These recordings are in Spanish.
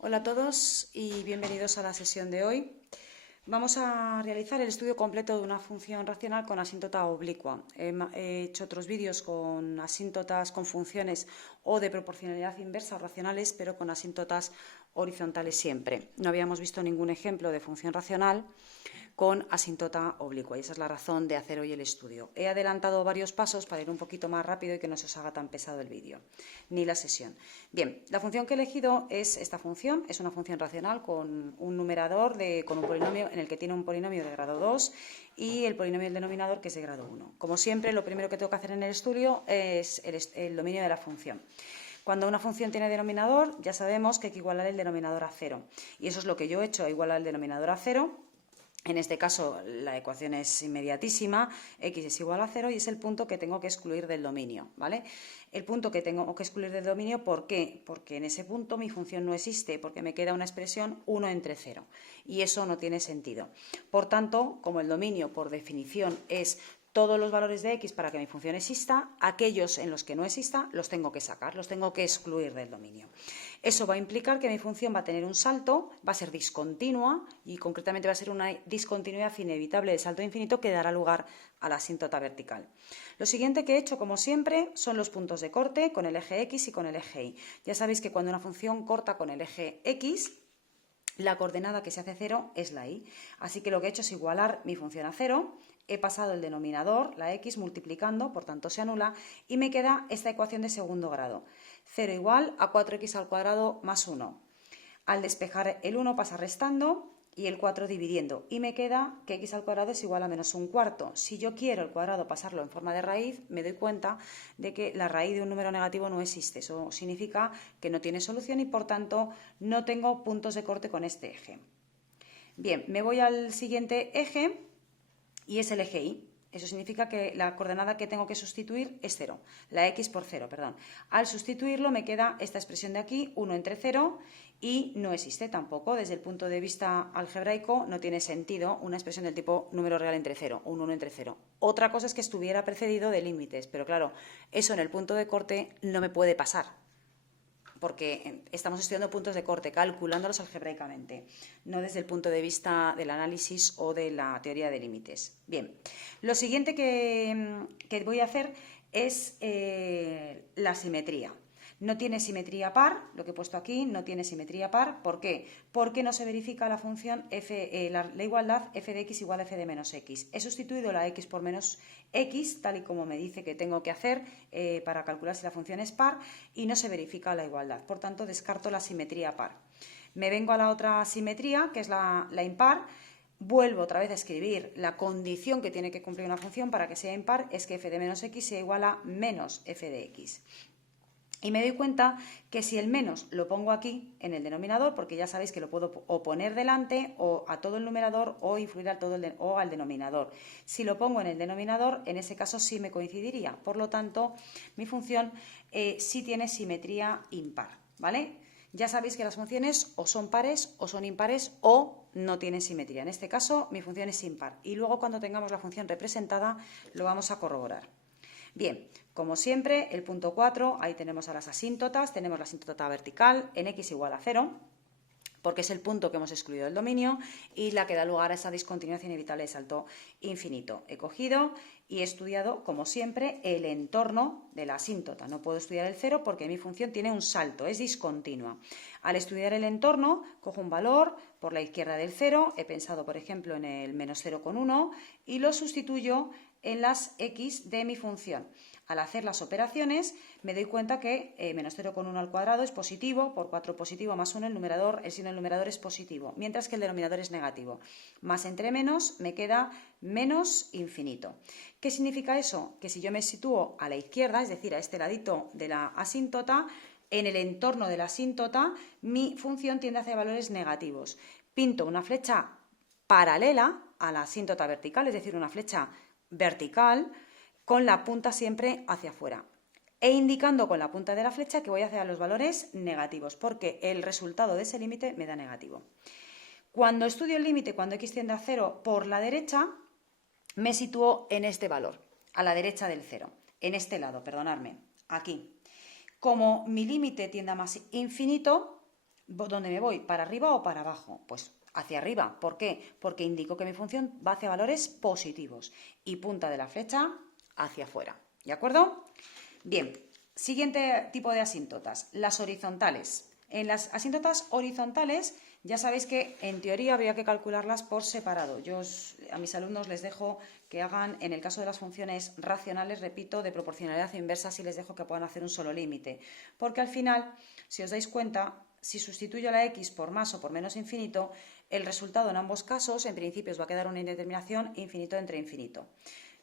Hola a todos y bienvenidos a la sesión de hoy. Vamos a realizar el estudio completo de una función racional con asíntota oblicua. He hecho otros vídeos con asíntotas con funciones o de proporcionalidad inversa o racionales, pero con asíntotas horizontales siempre. No habíamos visto ningún ejemplo de función racional con asíntota oblicua y esa es la razón de hacer hoy el estudio. He adelantado varios pasos para ir un poquito más rápido y que no se os haga tan pesado el vídeo ni la sesión. Bien, la función que he elegido es esta función, es una función racional con un numerador con un polinomio en el que tiene un polinomio de grado 2 y el polinomio del denominador que es de grado 1. Como siempre, lo primero que tengo que hacer en el estudio es el dominio de la función. Cuando una función tiene denominador, ya sabemos que hay que igualar el denominador a 0. Y eso es lo que yo he hecho, igualar el denominador a 0. En este caso la ecuación es inmediatísima, x es igual a 0 y es el punto que tengo que excluir del dominio, ¿vale? El punto que tengo que excluir del dominio, ¿por qué? Porque en ese punto mi función no existe, porque me queda una expresión 1 entre 0 y eso no tiene sentido. Por tanto, como el dominio por definición es todos los valores de x para que mi función exista, aquellos en los que no exista los tengo que sacar, los tengo que excluir del dominio. Eso va a implicar que mi función va a tener un salto, va a ser discontinua y concretamente va a ser una discontinuidad inevitable de salto infinito que dará lugar a la asíntota vertical. Lo siguiente que he hecho, como siempre, son los puntos de corte con el eje x y con el eje y. Ya sabéis que cuando una función corta con el eje x, la coordenada que se hace 0 es la y. Así que lo que he hecho es igualar mi función a 0, he pasado el denominador, la x, multiplicando, por tanto se anula, y me queda esta ecuación de segundo grado. 0 igual a 4x al cuadrado más 1. Al despejar el 1 pasa restando y el 4 dividiendo. Y me queda que x al cuadrado es igual a menos un cuarto. Si yo quiero el cuadrado pasarlo en forma de raíz, me doy cuenta de que la raíz de un número negativo no existe. Eso significa que no tiene solución y por tanto no tengo puntos de corte con este eje. Bien, me voy al siguiente eje y es el eje y. Eso significa que la coordenada que tengo que sustituir es 0, la x por 0, perdón. Al sustituirlo me queda esta expresión de aquí, 1 entre 0, y no existe tampoco. Desde el punto de vista algebraico no tiene sentido una expresión del tipo número real entre 0, un 1 entre 0. Otra cosa es que estuviera precedido de límites, pero claro, eso en el punto de corte no me puede pasar, porque estamos estudiando puntos de corte, calculándolos algebraicamente, no desde el punto de vista del análisis o de la teoría de límites. Bien, lo siguiente que voy a hacer es la simetría. No tiene simetría par, lo que he puesto aquí no tiene simetría par. ¿Por qué? Porque no se verifica la función la igualdad f de x igual a f de menos x. He sustituido la x por menos x, tal y como me dice que tengo que hacer para calcular si la función es par, y no se verifica la igualdad. Por tanto, descarto la simetría par. Me vengo a la otra simetría, que es la impar. Vuelvo otra vez a escribir la condición que tiene que cumplir una función para que sea impar, es que f de menos x sea igual a menos f de x. Y me doy cuenta que si el menos lo pongo aquí en el denominador, porque ya sabéis que lo puedo o poner delante o a todo el numerador o influir al denominador. Si lo pongo en el denominador, en ese caso sí me coincidiría. Por lo tanto, mi función sí tiene simetría impar, ¿vale? Ya sabéis que las funciones o son pares o son impares o no tienen simetría. En este caso, mi función es impar. Y luego, cuando tengamos la función representada, lo vamos a corroborar. Bien, como siempre, el punto 4, ahí tenemos a las asíntotas, tenemos la asíntota vertical en x igual a 0, porque es el punto que hemos excluido del dominio y la que da lugar a esa discontinuidad inevitable de salto infinito. He cogido y he estudiado, como siempre, el entorno de la asíntota. No puedo estudiar el 0 porque mi función tiene un salto, es discontinua. Al estudiar el entorno, cojo un valor por la izquierda del 0, he pensado, por ejemplo, en el menos 0,1 y lo sustituyo en las x de mi función. Al hacer las operaciones me doy cuenta que menos 0,1 al cuadrado es positivo, por 4 positivo más 1 el signo del numerador es positivo, mientras que el denominador es negativo. Más entre menos me queda menos infinito. ¿Qué significa eso? Que si yo me sitúo a la izquierda, es decir, a este ladito de la asíntota, en el entorno de la asíntota, mi función tiende hacia valores negativos. Pinto una flecha paralela a la asíntota vertical, es decir, una flecha vertical con la punta siempre hacia afuera e indicando con la punta de la flecha que voy hacia los valores negativos porque el resultado de ese límite me da negativo. Cuando estudio el límite, cuando x tiende a 0 por la derecha, me sitúo en este valor, a la derecha del 0, en este lado, perdonadme, aquí. Como mi límite tiende a más infinito, ¿Dónde me voy? ¿Para arriba o para abajo? Pues hacia arriba. ¿Por qué? Porque indico que mi función va hacia valores positivos y punta de la flecha hacia afuera. ¿De acuerdo? Bien, siguiente tipo de asíntotas, las horizontales. En las asíntotas horizontales ya sabéis que en teoría habría que calcularlas por separado. Yo a mis alumnos les dejo que hagan, en el caso de las funciones racionales, repito, de proporcionalidad inversa, si les dejo que puedan hacer un solo límite. Porque al final, si os dais cuenta, si sustituyo la x por más o por menos infinito, el resultado en ambos casos, en principio, os va a quedar una indeterminación infinito entre infinito.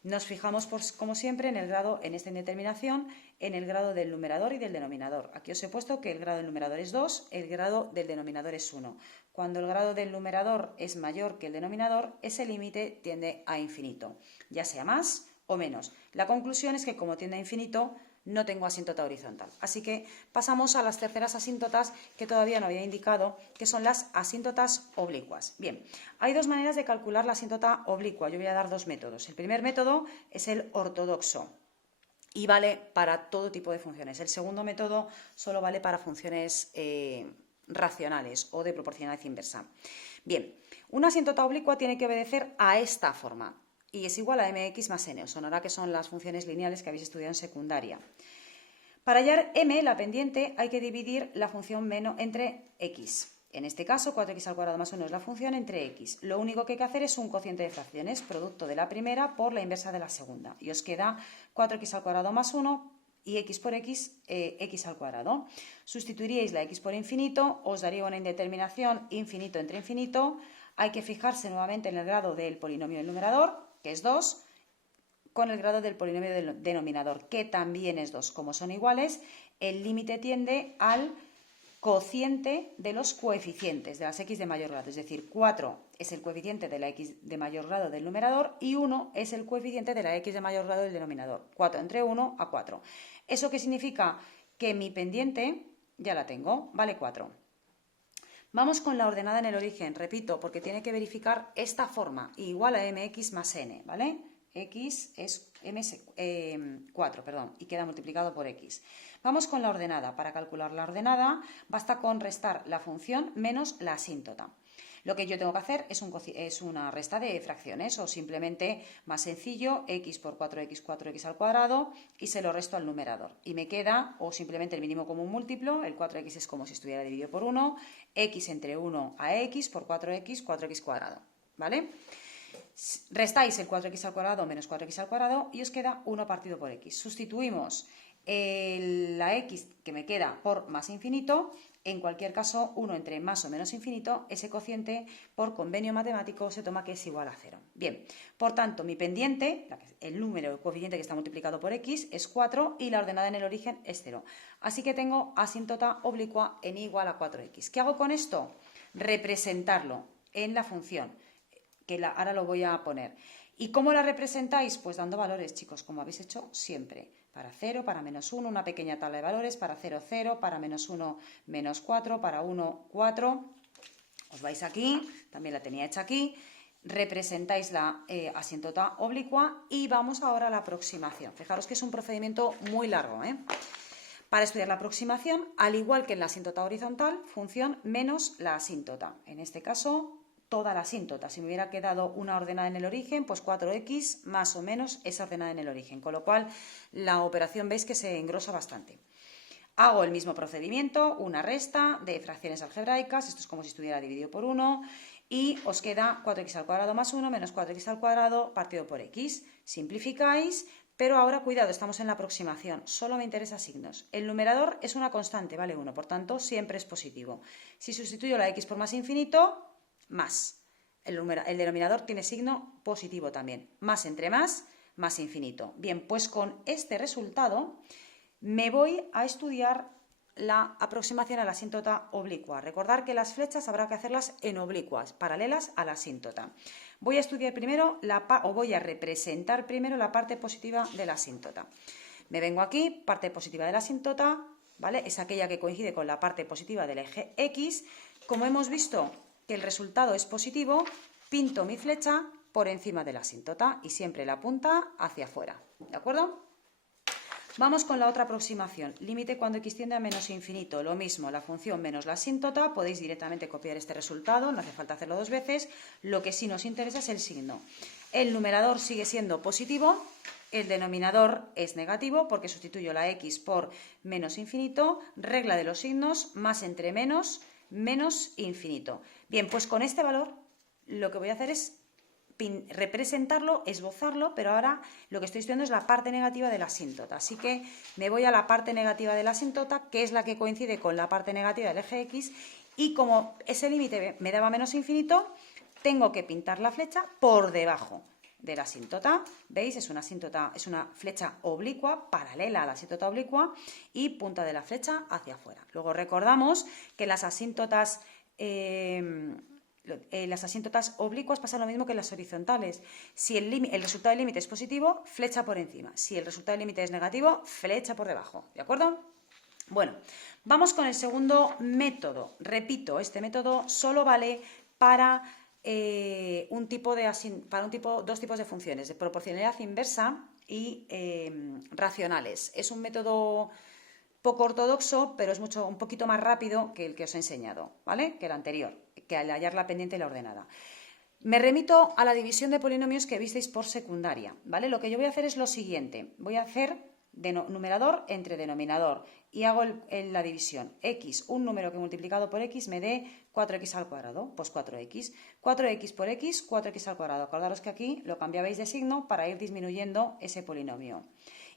Nos fijamos, como siempre, en el grado, en esta indeterminación, en el grado del numerador y del denominador. Aquí os he puesto que el grado del numerador es 2, el grado del denominador es 1. Cuando el grado del numerador es mayor que el denominador, ese límite tiende a infinito, ya sea más o menos. La conclusión es que, como tiende a infinito, no tengo asíntota horizontal. Así que pasamos a las terceras asíntotas que todavía no había indicado, que son las asíntotas oblicuas. Bien, hay dos maneras de calcular la asíntota oblicua. Yo voy a dar dos métodos. El primer método es el ortodoxo y vale para todo tipo de funciones. El segundo método solo vale para funciones racionales o de proporcionalidad inversa. Bien, una asíntota oblicua tiene que obedecer a esta forma. Y es igual a mx más n. Os sonará que son las funciones lineales que habéis estudiado en secundaria. Para hallar m, la pendiente, hay que dividir la función menos entre x. En este caso, 4x al cuadrado más 1 es la función entre x. Lo único que hay que hacer es un cociente de fracciones, producto de la primera por la inversa de la segunda. Y os queda 4x al cuadrado más 1 y x por x, x al cuadrado. Sustituiríais la x por infinito, os daría una indeterminación infinito entre infinito. Hay que fijarse nuevamente en el grado del polinomio del numerador, que es 2, con el grado del polinomio del denominador, que también es 2. Como son iguales, el límite tiende al cociente de los coeficientes de las x de mayor grado, es decir, 4 es el coeficiente de la x de mayor grado del numerador y 1 es el coeficiente de la x de mayor grado del denominador. 4 entre 1 a 4. ¿Eso qué significa? Que mi pendiente ya la tengo, vale 4. Vamos con la ordenada en el origen, repito, porque tiene que verificar esta forma, igual a mx más n, ¿vale? X es 4, y queda multiplicado por x. Vamos con la ordenada. Para calcular la ordenada basta con restar la función menos la asíntota. Lo que yo tengo que hacer es una resta de fracciones o simplemente, más sencillo, x por 4x, 4x al cuadrado y se lo resto al numerador. Y me queda, o simplemente el mínimo común múltiplo, el 4x es como si estuviera dividido por 1, x entre 1 a x por 4x, 4x cuadrado, ¿vale? Restáis el 4x al cuadrado menos 4x al cuadrado y os queda 1 partido por x. Sustituimos la x que me queda por más infinito. En cualquier caso, 1 entre más o menos infinito, ese cociente por convenio matemático se toma que es igual a 0. Bien, por tanto, mi pendiente, el número, el coeficiente que está multiplicado por x, es 4 y la ordenada en el origen es 0. Así que tengo asíntota oblicua en igual a 4x. ¿Qué hago con esto? Representarlo en la función, que ahora lo voy a poner. ¿Y cómo la representáis? Pues dando valores, chicos, como habéis hecho siempre. Para 0, para menos 1, una pequeña tabla de valores, para 0, 0, para menos 1, menos 4, para 1, 4. Os vais aquí, también la tenía hecha aquí. Representáis la asíntota oblicua y vamos ahora a la aproximación. Fijaros que es un procedimiento muy largo, ¿eh? Para estudiar la aproximación, al igual que en la asíntota horizontal, función menos la asíntota. En este caso, toda la asíntota. Si me hubiera quedado una ordenada en el origen, pues 4x más o menos esa ordenada en el origen. Con lo cual, la operación veis que se engrosa bastante. Hago el mismo procedimiento, una resta de fracciones algebraicas. Esto es como si estuviera dividido por 1. Y os queda 4x al cuadrado más 1 menos 4x al cuadrado partido por x. Simplificáis, pero ahora cuidado, estamos en la aproximación. Solo me interesa signos. El numerador es una constante, vale 1, por tanto siempre es positivo. Si sustituyo la x por más infinito, más. El denominador tiene signo positivo también. Más entre más infinito. Bien, pues con este resultado me voy a estudiar la aproximación a la asíntota oblicua. Recordar que las flechas habrá que hacerlas en oblicuas, paralelas a la asíntota. Voy a estudiar primero, voy a representar primero la parte positiva de la asíntota. Me vengo aquí, parte positiva de la asíntota, ¿vale? Es aquella que coincide con la parte positiva del eje X. Como hemos visto que el resultado es positivo, pinto mi flecha por encima de la asíntota y siempre la punta hacia afuera, ¿de acuerdo? Vamos con la otra aproximación. Límite cuando x tiende a menos infinito. Lo mismo, la función menos la asíntota. Podéis directamente copiar este resultado, no hace falta hacerlo dos veces. Lo que sí nos interesa es el signo. El numerador sigue siendo positivo, el denominador es negativo porque sustituyo la x por menos infinito. Regla de los signos, más entre menos, menos infinito. Bien, pues con este valor lo que voy a hacer es representarlo, esbozarlo, pero ahora lo que estoy estudiando es la parte negativa de la asíntota. Así que me voy a la parte negativa de la asíntota, que es la que coincide con la parte negativa del eje X, y como ese límite me daba menos infinito, tengo que pintar la flecha por debajo de la asíntota. ¿Veis? Es una asíntota, es una flecha oblicua, paralela a la asíntota oblicua, y punta de la flecha hacia afuera. Luego recordamos que las asíntotas oblicuas pasa lo mismo que las horizontales. Si el resultado del límite es positivo, flecha por encima. Si el resultado del límite es negativo, flecha por debajo. ¿De acuerdo? Bueno, vamos con el segundo método. Repito, este método solo vale para dos tipos de funciones, de proporcionalidad inversa y racionales. Es un método poco ortodoxo, pero es un poquito más rápido que el que os he enseñado, ¿vale? Que el anterior, que al hallar la pendiente y la ordenada. Me remito a la división de polinomios que visteis por secundaria, ¿vale? Lo que yo voy a hacer es lo siguiente. Voy a hacer numerador entre denominador y hago la división. X, un número que multiplicado por x me dé 4x al cuadrado, pues 4x. 4x por x, 4x al cuadrado. Acordaros que aquí lo cambiabais de signo para ir disminuyendo ese polinomio.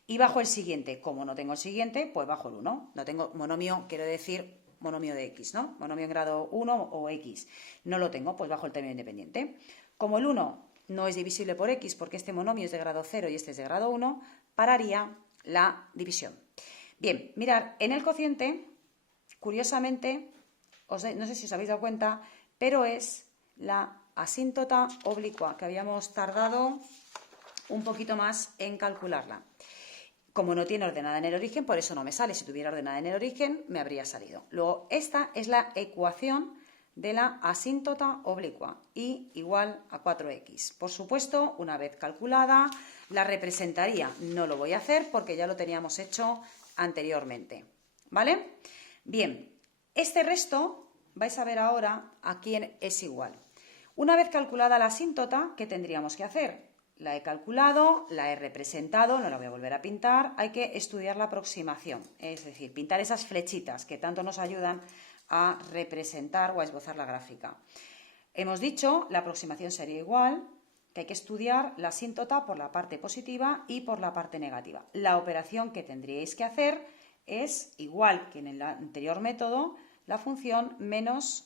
Y bajo el siguiente. Como no tengo el siguiente, pues bajo el 1. No tengo monomio, quiero decir monomio de x, ¿no? Monomio en grado 1 o x. No lo tengo, pues bajo el término independiente. Como el 1 no es divisible por x porque este monomio es de grado 0 y este es de grado 1, pararía la división. Bien, mirad, en el cociente, curiosamente, no sé si os habéis dado cuenta, pero es la asíntota oblicua, que habíamos tardado un poquito más en calcularla. Como no tiene ordenada en el origen, por eso no me sale. Si tuviera ordenada en el origen, me habría salido. Luego, esta es la ecuación de la asíntota oblicua, y igual a 4x. Por supuesto, una vez calculada, la representaría. No lo voy a hacer porque ya lo teníamos hecho anteriormente. ¿Vale? Bien, este resto vais a ver ahora a quién es igual. Una vez calculada la asíntota, ¿qué tendríamos que hacer? La he calculado, la he representado, no la voy a volver a pintar, hay que estudiar la aproximación, es decir, pintar esas flechitas que tanto nos ayudan a representar o a esbozar la gráfica. Hemos dicho, la aproximación sería igual, que hay que estudiar la asíntota por la parte positiva y por la parte negativa. La operación que tendríais que hacer es, igual que en el anterior método, la función menos,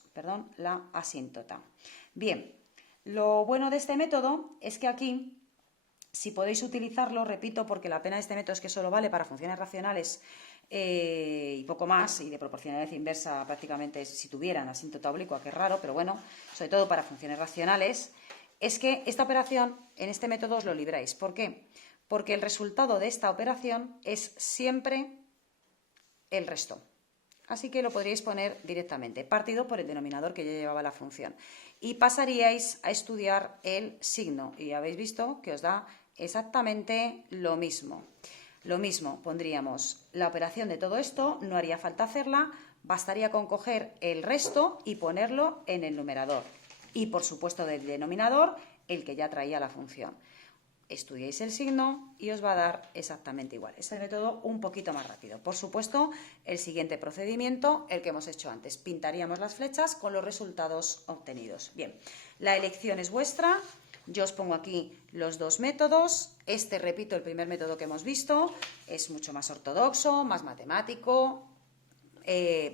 la asíntota. Bien, lo bueno de este método es que aquí, si podéis utilizarlo, repito, porque la pena de este método es que solo vale para funciones racionales y poco más, y de proporcionalidad inversa prácticamente si tuvieran asíntota oblicua, que es raro, pero bueno, sobre todo para funciones racionales, es que esta operación, en este método os lo libráis. ¿Por qué? Porque el resultado de esta operación es siempre el resto. Así que lo podríais poner directamente, partido por el denominador que ya llevaba la función. Y pasaríais a estudiar el signo, y habéis visto que os da exactamente lo mismo. Lo mismo, pondríamos la operación de todo esto, no haría falta hacerla, bastaría con coger el resto y ponerlo en el numerador. Y por supuesto del denominador, el que ya traía la función. Estudiáis el signo y os va a dar exactamente igual. Es el método un poquito más rápido. Por supuesto, el siguiente procedimiento, el que hemos hecho antes. Pintaríamos las flechas con los resultados obtenidos. Bien, la elección es vuestra. Yo os pongo aquí los dos métodos. Este, repito, el primer método que hemos visto, es mucho más ortodoxo, más matemático.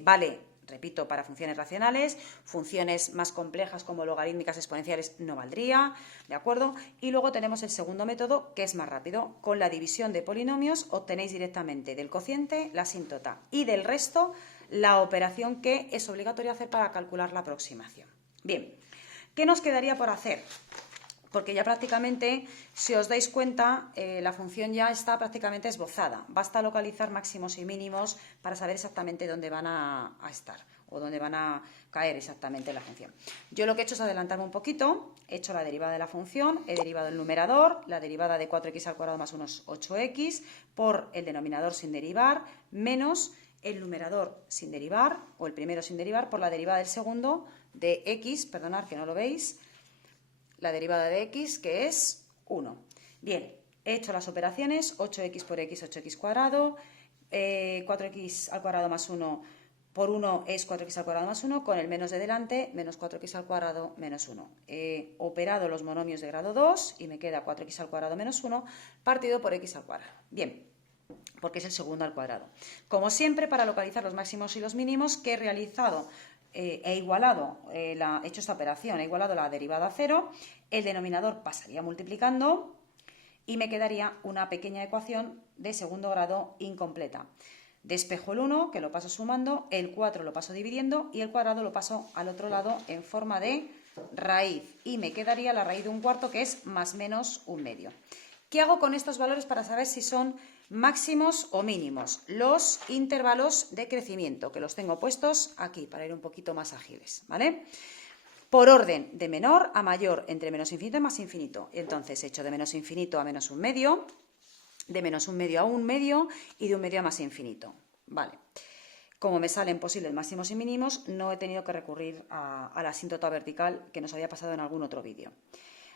Vale, repito, para funciones racionales. Funciones más complejas como logarítmicas exponenciales no valdría, ¿de acuerdo? Y luego tenemos el segundo método, que es más rápido. Con la división de polinomios obtenéis directamente del cociente la asíntota y del resto la operación que es obligatoria hacer para calcular la aproximación. Bien, ¿qué nos quedaría por hacer? Porque ya prácticamente, si os dais cuenta, la función ya está prácticamente esbozada. Basta localizar máximos y mínimos para saber exactamente dónde van a estar. o dónde van a caer exactamente en la función. Yo lo que he hecho es adelantarme un poquito, he hecho la derivada de la función, he derivado el numerador, la derivada de 4x al cuadrado más 1 es 8x, por el denominador sin derivar, menos el numerador sin derivar, o el primero sin derivar, por la derivada del segundo de x, perdonad que no lo veis, la derivada de x, que es 1. Bien, he hecho las operaciones, 8x por x, 8x cuadrado, 4x al cuadrado más 1 por 1 es 4x al cuadrado más 1, con el menos de delante, menos 4x al cuadrado menos 1. He operado los monomios de grado 2 y me queda 4x al cuadrado menos 1 partido por x al cuadrado. Bien, porque es el segundo al cuadrado. Como siempre, para localizar los máximos y los mínimos, que he realizado, he igualado, he hecho esta operación, he igualado la derivada a 0, el denominador pasaría multiplicando y me quedaría una pequeña ecuación de segundo grado incompleta. Despejo el 1, que lo paso sumando, el 4 lo paso dividiendo y el cuadrado lo paso al otro lado en forma de raíz. Y me quedaría la raíz de un cuarto, que es más menos un medio. ¿Qué hago con estos valores para saber si son máximos o mínimos? Los intervalos de crecimiento, que los tengo puestos aquí para ir un poquito más ágiles, ¿vale? Por orden de menor a mayor, entre menos infinito y más infinito. Entonces he hecho de menos infinito a menos un medio, de menos un medio a un medio y de un medio a más infinito. Vale. Como me salen posibles máximos y mínimos, no he tenido que recurrir a la asíntota vertical que nos había pasado en algún otro vídeo.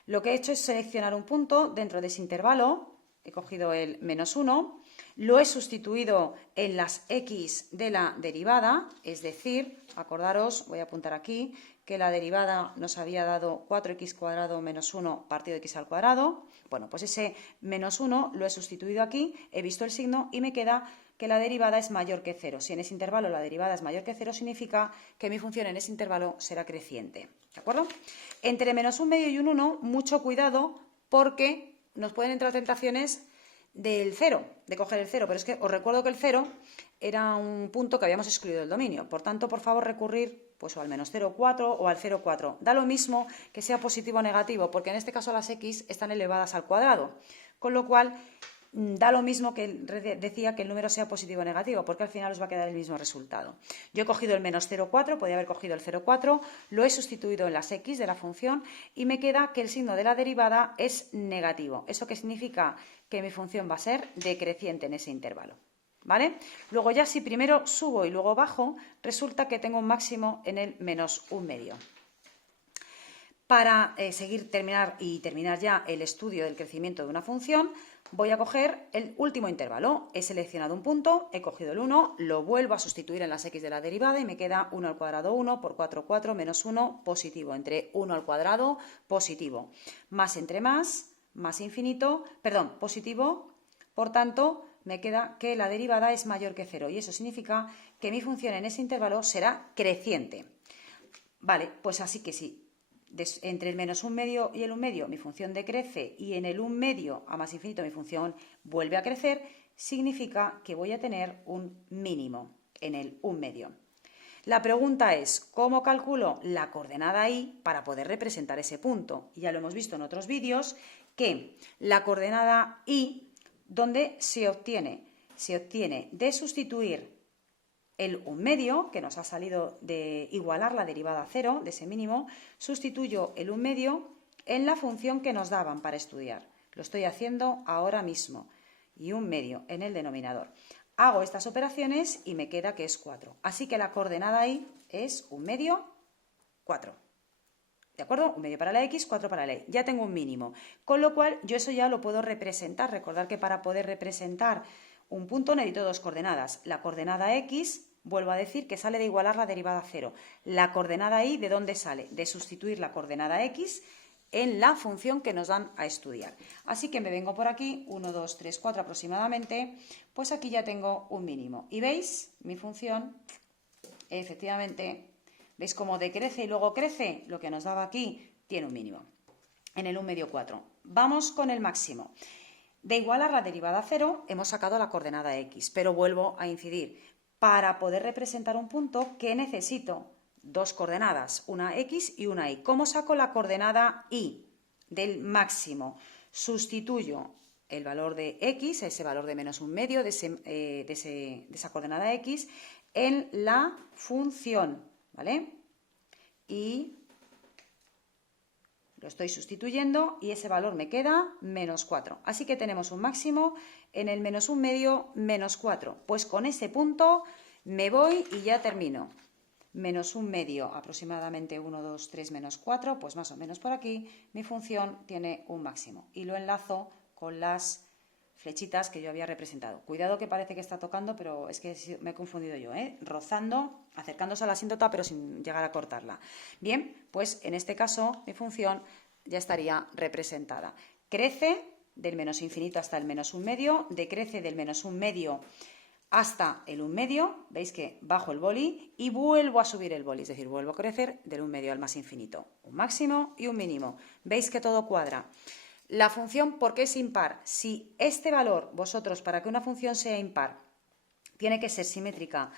Lo que he hecho es seleccionar un punto dentro de ese intervalo, he cogido el menos 1, lo he sustituido en las x de la derivada, es decir, acordaros, voy a apuntar aquí, que la derivada nos había dado 4x cuadrado menos 1 partido de x al cuadrado. Bueno, pues ese menos 1 lo he sustituido aquí, he visto el signo y me queda que la derivada es mayor que 0. Si en ese intervalo la derivada es mayor que 0, significa que mi función en ese intervalo será creciente. ¿De acuerdo? Entre menos un medio y un 1, mucho cuidado porque nos pueden entrar tentaciones del 0, de coger el 0, pero es que os recuerdo que el 0 era un punto que habíamos excluido del dominio. Por tanto, por favor, recurrir pues o al menos 0,4 o al 0,4. Da lo mismo que sea positivo o negativo, porque en este caso las x están elevadas al cuadrado, con lo cual da lo mismo que decía que el número sea positivo o negativo, porque al final os va a quedar el mismo resultado. Yo he cogido el menos 0,4, podía haber cogido el 0,4, lo he sustituido en las x de la función y me queda que el signo de la derivada es negativo. ¿Eso qué significa? Que mi función va a ser decreciente en ese intervalo. ¿Vale? Luego ya si primero subo y luego bajo, resulta que tengo un máximo en el menos un medio. Para terminar ya el estudio del crecimiento de una función, voy a coger el último intervalo. He seleccionado un punto, he cogido el 1, lo vuelvo a sustituir en las x de la derivada y me queda 1 al cuadrado 1 por 4, 4 menos 1 positivo. Entre 1 al cuadrado positivo. Más entre más infinito, perdón, positivo, por tanto me queda que la derivada es mayor que 0 y eso significa que mi función en ese intervalo será creciente. Vale, pues así que sí, entre el menos un medio y el un medio mi función decrece y en el un medio a más infinito mi función vuelve a crecer, significa que voy a tener un mínimo en el un medio. La pregunta es, ¿cómo calculo la coordenada y para poder representar ese punto? Ya lo hemos visto en otros vídeos que la coordenada y, ¿dónde se obtiene? Se obtiene de sustituir el un medio, que nos ha salido de igualar la derivada a 0, de ese mínimo, sustituyo el un medio en la función que nos daban para estudiar. Lo estoy haciendo ahora mismo. Y un medio en el denominador. Hago estas operaciones y me queda que es 4. Así que la coordenada ahí es un medio, 4. ¿De acuerdo? Un medio para la x, 4 para la y. Ya tengo un mínimo. Con lo cual, yo eso ya lo puedo representar. Recordad que para poder representar un punto necesito dos coordenadas. La coordenada x, vuelvo a decir, que sale de igualar la derivada a 0. La coordenada y, ¿de dónde sale? De sustituir la coordenada x en la función que nos dan a estudiar. Así que me vengo por aquí, 1, 2, 3, 4 aproximadamente, pues aquí ya tengo un mínimo. Y veis, mi función, efectivamente, ¿veis cómo decrece y luego crece? Lo que nos daba aquí tiene un mínimo, en el 1 medio 4. Vamos con el máximo. De igualar la derivada a 0, hemos sacado la coordenada x, pero vuelvo a incidir. Para poder representar un punto, ¿qué necesito? Dos coordenadas, una x y una y. ¿Cómo saco la coordenada y del máximo? Sustituyo el valor de x, ese valor de menos un medio de esa coordenada x, en la función ¿vale? Y lo estoy sustituyendo y ese valor me queda menos 4. Así que tenemos un máximo en el menos 1/2 menos 4. Pues con ese punto me voy y ya termino. Menos 1/2, aproximadamente 1, 2, 3, menos 4, pues más o menos por aquí, mi función tiene un máximo. Y lo enlazo con las flechitas que yo había representado. Cuidado que parece que está tocando, pero es que me he confundido yo, rozando, acercándose a la asíntota, pero sin llegar a cortarla. Bien, pues en este caso mi función ya estaría representada. Crece del menos infinito hasta el menos 1/2, decrece del menos 1/2 hasta el 1/2, veis que bajo el boli y vuelvo a subir el boli, es decir, vuelvo a crecer del 1/2 al más infinito. Un máximo y un mínimo. Veis que todo cuadra. La función, ¿por qué es impar? Si este valor, vosotros, para que una función sea impar, tiene que ser simétrica,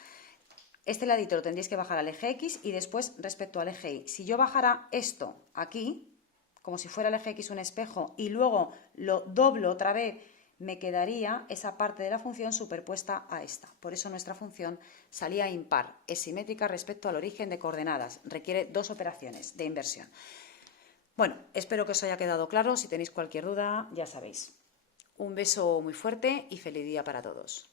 este ladito lo tendréis que bajar al eje X y después respecto al eje Y. Si yo bajara esto aquí, como si fuera el eje X un espejo, y luego lo doblo otra vez, me quedaría esa parte de la función superpuesta a esta. Por eso nuestra función salía impar, es simétrica respecto al origen de coordenadas. Requiere 2 operaciones de inversión. Bueno, espero que os haya quedado claro. Si tenéis cualquier duda, ya sabéis. Un beso muy fuerte y feliz día para todos.